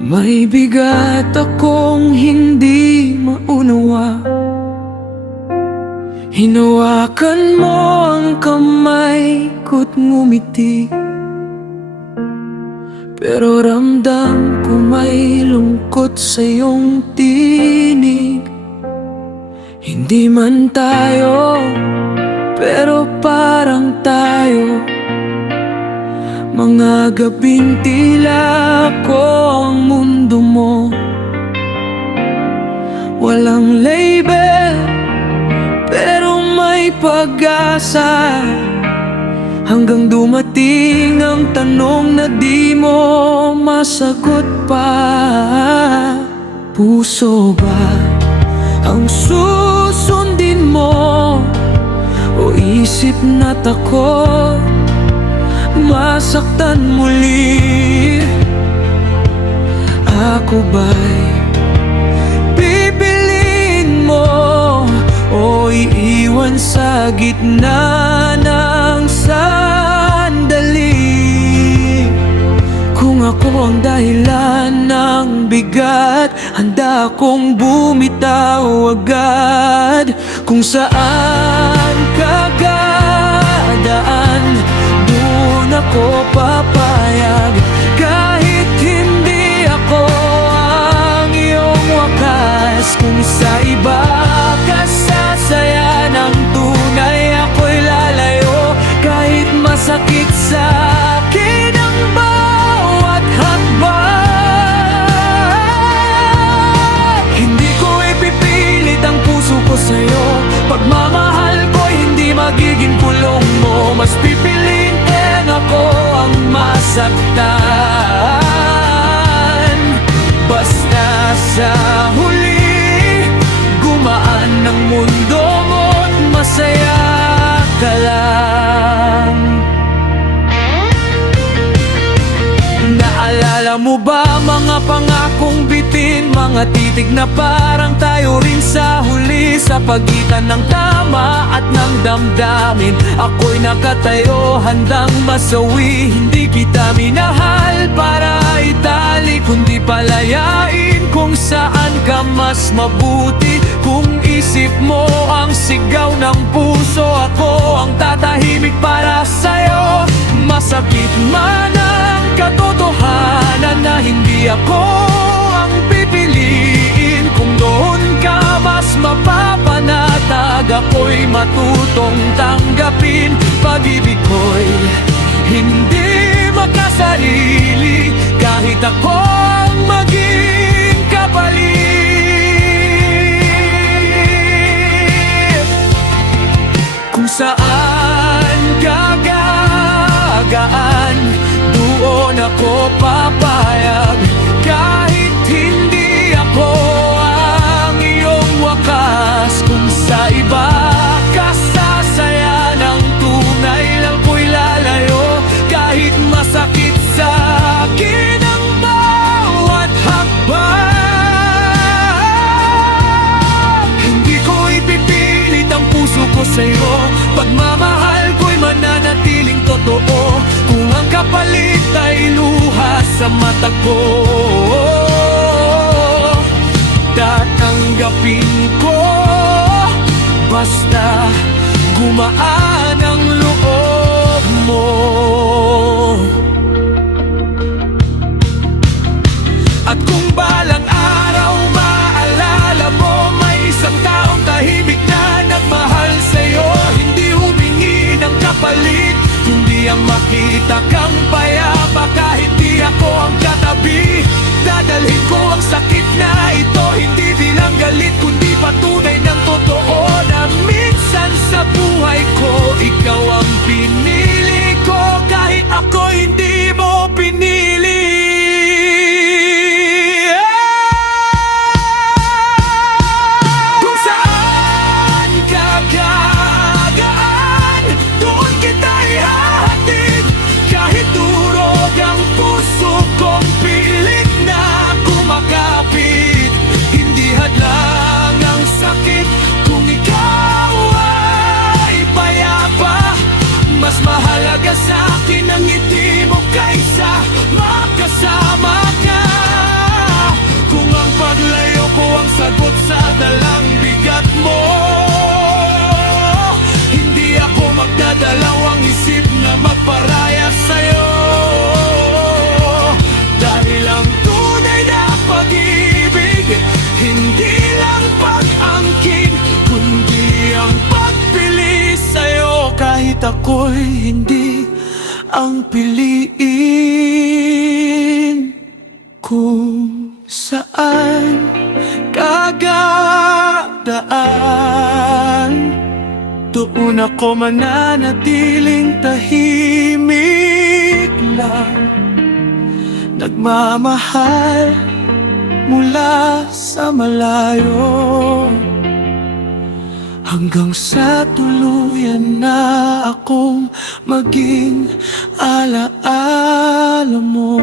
May bigat akong hindi maunawa. Hinawakan mo ang kamay ko't ngumiti, pero ramdam ko may lungkot sa iyong tinig. Hindi man tayo, pero parang tayo. Mga gabing tila ko ang mundo mo. Walang label, pero may pag-asa. Hanggang dumating ang tanong na di mo masagot pa. Puso ba ang susundin mo, o isip na takot masaktan muli? Ako ba'y pipiliin mo, o iiwan sa gitna ng sandali? Kung ako ang dahilan ng bigat, handa akong bumitaw agad. Kung saan ka dadaan, doon ako papayag. Kahit hindi ako ang iyong wakas, kung sa iba ka sasaya ng tunay, ako'y lalayo. Kahit masakit sa akin ang bawat hakbang, hindi ko ipipilit ang puso ko sa'yo. Pagmamahal ko hindi magiging kulong mo. Mas pipiliin ako ang masaktan, basta sa huli gumaan ang mundo mo't masaya ka lang. Naalala mo ba mga pangakong bitin, mga titig na parang tayo rin sa huli? Sa pagitan ng tama at ng damdamin, ako'y nakatayo handang masawi. Hindi kita minahal para itali, kundi palayain kung saan ka mas mabuti. Kung isip mo ang sigaw ng puso, ako ang tatahimik para sa'yo. Masakit man ang katotohanan na hindi ako ang pipiliin. Kung doon ka mas mapapanatag, ako'y matutong tanggapin. Pag-ibig ko'y hindi makasarili, kahit ako ang maging kapalit. Kung saan gagagaan, doon ako papayag. Kahit hindi ako ang iyong wakas, kung sa iba ka sasaya ng tunay, lang ko'y lalayo. Kahit masakit sa akin ang bawat hakbang, hindi ko ipipilit ang puso ko sa'yo. Pagmamahal ko'y mananatiling totoo. Kung ang kapalit ay luha sa mata ko, tatanggapin ko, basta gumaan ang loob mo. At kung balang araw maalala mo, may isang taong tahimik na nagmahal sa'yo, hindi humingi ng kapalit, kundi ang makita kang payapa. Kahit di ako ang katabi, dadalhin ko ang sakit na ito, hindi bilang galit, kundi patunay ng totoo na minsan sa buhay ko ikaw ang pinili ko. Kahit na magparaya sa'yo. Dahil ang tunay na pag-ibig, hindi lang pag-angkin, kundi ang pagpili sa'yo. Kahit ako'y hindi ang piliin, kung saan kagadaan, doon ako mananatiling tahimik lang, nagmamahal mula sa malayo, hanggang sa tuluyan na akong maging alaala mo.